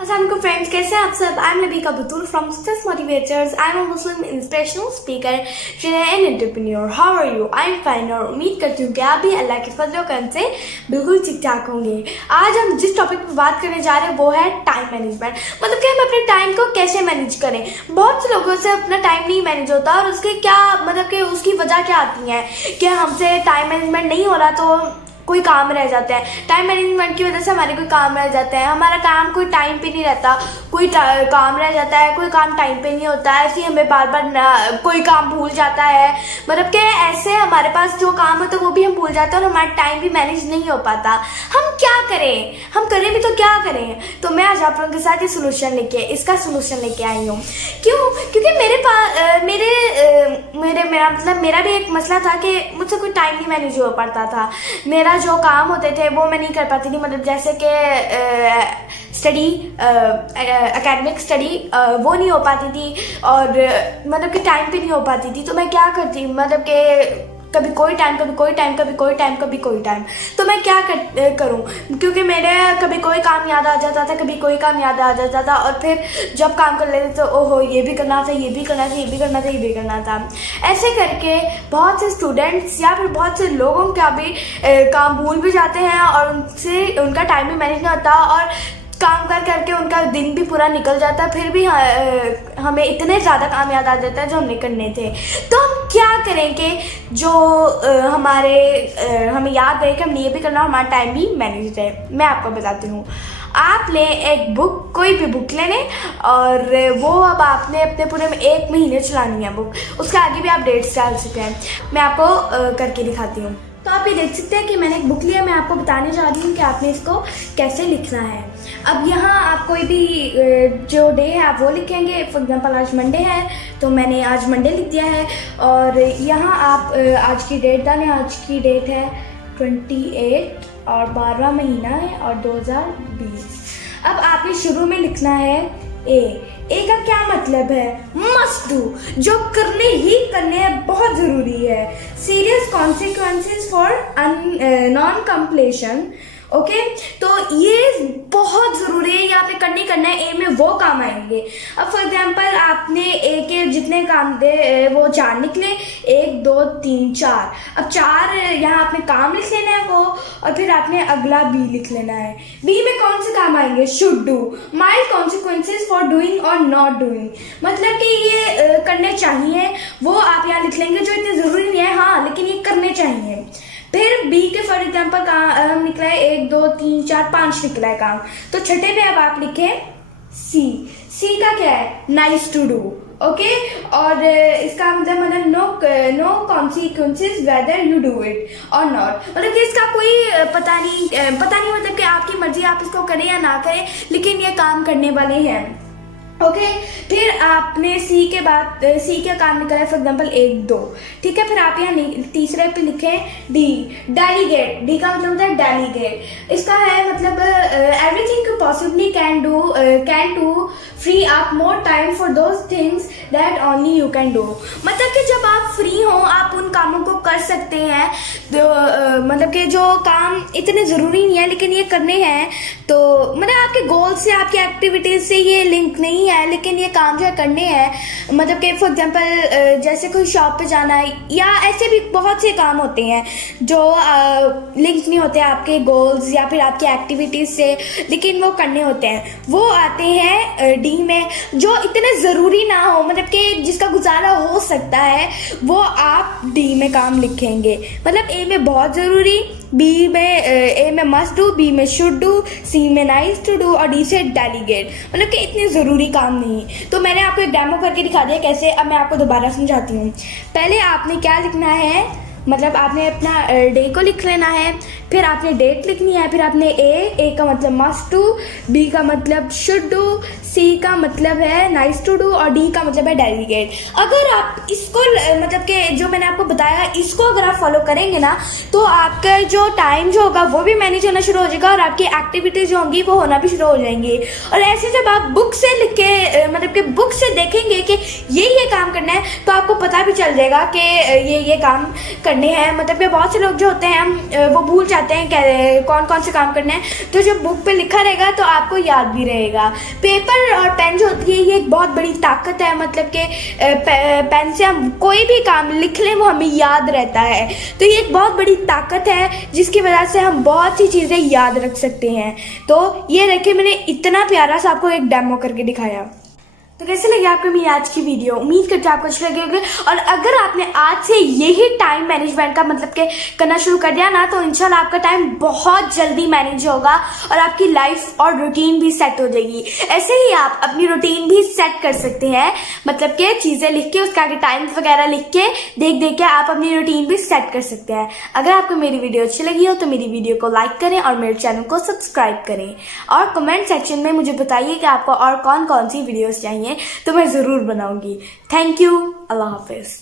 अस्सलाम फ्रेंड्स, कैसे हैं आप सब। I am Nabika Batool from Success Motivators. I am a Muslim inspirational speaker, trainer and entrepreneur. How are you? I am fine और उम्मीद करती हूँ कि आप भी अल्लाह के फजल करम से बिल्कुल ठीक ठाक होंगे। आज हम जिस टॉपिक पर बात करने जा रहे हैं वो है टाइम मैनेजमेंट। मतलब कि हम अपने टाइम को कैसे मैनेज करें। बहुत से लोगों से अपना टाइम नहीं मैनेज होता और उसके क्या मतलब कि उसकी वजह क्या आती है कि हमसे टाइम मैनेजमेंट नहीं हो रहा तो कोई काम रह जाता है। टाइम मैनेजमेंट की वजह से हमारे कोई काम रह जाते हैं, हमारा काम कोई टाइम पे नहीं रहता, कोई काम रह जाता है, कोई काम टाइम पे नहीं होता है। ऐसे हमें बार बार कोई काम भूल जाता है। मतलब कि ऐसे हमारे पास जो काम होता है वो भी हम भूल जाते हैं और हमारा टाइम भी मैनेज नहीं हो पाता। हम क्या करें? हम करें भी तो क्या करें? तो मैं आज आप लोगों के साथ ये इसका सोल्यूशन लेके आई हूँ। क्योंकि मेरे पास मेरा भी एक मसला था कि मुझसे कोई टाइम नहीं मैनेज हो पाता था। मेरा जो काम होते थे वो मैं नहीं कर पाती थी। मतलब जैसे कि स्टडी, एकेडमिक स्टडी वो नहीं हो पाती थी और मतलब कि टाइम पे नहीं हो पाती थी। तो मैं क्या करती, मतलब कि कभी कोई टाइम, कभी कोई टाइम, कभी कोई टाइम, कभी कोई टाइम। तो मैं क्या करूं, क्योंकि मेरे कभी कोई काम याद आ जाता था, कभी कोई काम याद आ जाता था और फिर जब काम कर लेते तो ओहो ये भी करना था, ये भी करना था, ये भी करना था, ये भी करना था। ऐसे करके बहुत से स्टूडेंट्स या फिर बहुत से लोगों का भी काम भूल भी जाते हैं और उनसे उनका टाइम भी मैनेज नहीं होता और काम कर करके उनका दिन भी पूरा निकल जाता है। फिर भी हमें इतने ज़्यादा काम याद आ जाता है जो हमने करने थे। तो हम क्या करें कि जो हमें याद रहे कि हमने ये भी करना, हमारा टाइम भी मैनेज रहे। मैं आपको बताती हूँ। आप लें एक बुक, कोई भी बुक ले लें और वो अब आपने अपने पूरे में 1 महीने चलानी है बुक। उसके आगे भी आप डेट्स डाल सकते हैं। मैं आपको करके दिखाती हूँ। तो आप ये देख सकते हैं कि मैंने एक बुक लिया। मैं आपको बताने जा रही हूँ कि आपने इसको कैसे लिखना है। अब यहाँ आप कोई भी जो डे है आप वो लिखेंगे। फॉर एग्जांपल आज मंडे है तो मैंने आज मंडे लिख दिया है और यहाँ आप आज की डेट डालें। आज की डेट है 28 और 12वां महीना है और 2020। अब आपने शुरू में लिखना है ए का क्या मतलब है? मस्ट डू, जो करने ही करने हैं, बहुत जरूरी है। Serious consequences for non completion. Okay, तो ये बहुत ज़रूरी है, ये आपने करना ही करना है। ए में वो काम आएंगे। अब फॉर एग्जांपल आपने ए के जितने काम दे वो 4 निकले, 1 2 3 4। अब 4 यहाँ आपने काम लिख लेना है वो और फिर आपने अगला बी लिख लेना है। बी में कौन से काम आएंगे? Should do, mild consequences for doing और नॉट डूइंग। मतलब कि ये करने चाहिए, वो आप यहाँ लिख लेंगे, जो इतने ज़रूरी नहीं है हाँ, लेकिन ये करने चाहिए। फिर बी के फॉर एग्जाम्पल काम निकला है 1 2 3 4 5 निकला है काम। तो छठे पे अब आप लिखें सी का क्या है? Nice to do. ओके, और इसका मतलब no consequences whether you do it और नॉट। मतलब कि इसका कोई पता नहीं मतलब कि आपकी मर्जी, आप इसको करें या ना करें, लेकिन ये काम करने वाले हैं। ओके, फिर आपने सी के बाद सी का काम निकला है फॉर एग्जाम्पल 1 2। ठीक है, फिर आप यहाँ तीसरे पे लिखें डी, डेलीगेट। डी का मतलब होता है डेलीगेट। इसका है मतलब everything you possibly can do free up more time for those things that only you can do. मतलब कि जब आप फ्री हो आप उन कामों को कर सकते हैं मतलब कि जो काम इतने ज़रूरी नहीं है लेकिन ये करने हैं। तो मतलब आपके गोल से, आपकी एक्टिविटीज़ से ये लिंक नहीं है, लेकिन ये काम जो है करने हैं। मतलब कि फॉर एग्जांपल जैसे कोई शॉप पे जाना है या ऐसे भी बहुत से काम होते हैं जो लिंक नहीं होते आपके गोल्स या फिर आपकी एक्टिविटीज़ से, लेकिन वो करने होते हैं। वो आते हैं डी में, जो इतने ज़रूरी ना हो, मतलब कि जिसका गुजारा हो सकता है, वो आप डी में काम लिखेंगे। मतलब ए में बहुत ज़रूरी, बी में ए में मस्ट डू, बी में शुड डू, सी में नाइस टू डू और डी से डेलीगेट। मतलब कि इतने ज़रूरी काम नहीं। तो मैंने आपको एक डेमो करके दिखा दिया कैसे। अब मैं आपको दोबारा समझाती हूँ। पहले आपने क्या लिखना है, मतलब आपने अपना डे को लिख लेना है, फिर आपने डेट लिखनी है, फिर आपने ए का मतलब मस्ट डू, बी का मतलब शुड डू, सी का मतलब है नाइस टू डू और डी का मतलब है डेलीगेट। अगर आप इसको मतलब कि जो मैंने आपको बताया इसको अगर आप फॉलो करेंगे ना तो आपका जो टाइम जो होगा वो भी मैनेज होना शुरू हो जाएगा और आपकी एक्टिविटीज जो होंगी वो होना भी शुरू हो जाएंगी। और ऐसे जब आप बुक से लिख के मतलब कि बुक से देखेंगे कि ये काम करना है तो आपको पता भी चल जाएगा कि ये काम करना करने हैं, मतलब कि बहुत से लोग जो होते हैं वो भूल जाते हैं कौन कौन से काम करने हैं। तो जब बुक पे लिखा रहेगा तो आपको याद भी रहेगा। पेपर और पेन जो होती है ये एक बहुत बड़ी ताकत है, मतलब कि पेन से हम कोई भी काम लिख लें वो हमें याद रहता है। तो ये एक बहुत बड़ी ताकत है जिसकी वजह से हम बहुत सी चीज़ें याद रख सकते हैं। तो ये देखिए मैंने इतना प्यारा सा आपको एक डेमो करके दिखाया। तो कैसे लगी आपको मेरी आज की वीडियो? उम्मीद करते हैं आपको अच्छी लगी होगी। और अगर आपने आज से यही टाइम मैनेजमेंट का मतलब कि करना शुरू कर दिया ना, तो इंशाल्लाह आपका टाइम बहुत जल्दी मैनेज होगा और आपकी लाइफ और रूटीन भी सेट हो जाएगी। ऐसे ही आप अपनी रूटीन भी सेट कर सकते हैं, मतलब कि चीज़ें लिख के उसके आगे टाइम वगैरह लिख के देख के आप अपनी रूटीन भी सेट कर सकते हैं। अगर आपको मेरी वीडियो अच्छी लगी हो तो मेरी वीडियो को लाइक करें और मेरे चैनल को सब्सक्राइब करें और कमेंट सेक्शन में मुझे बताइए कि आपको और कौन कौन सी वीडियोस चाहिए, तो मैं ज़रूर बनाऊंगी। Thank you. अल्लाह हाफिज़।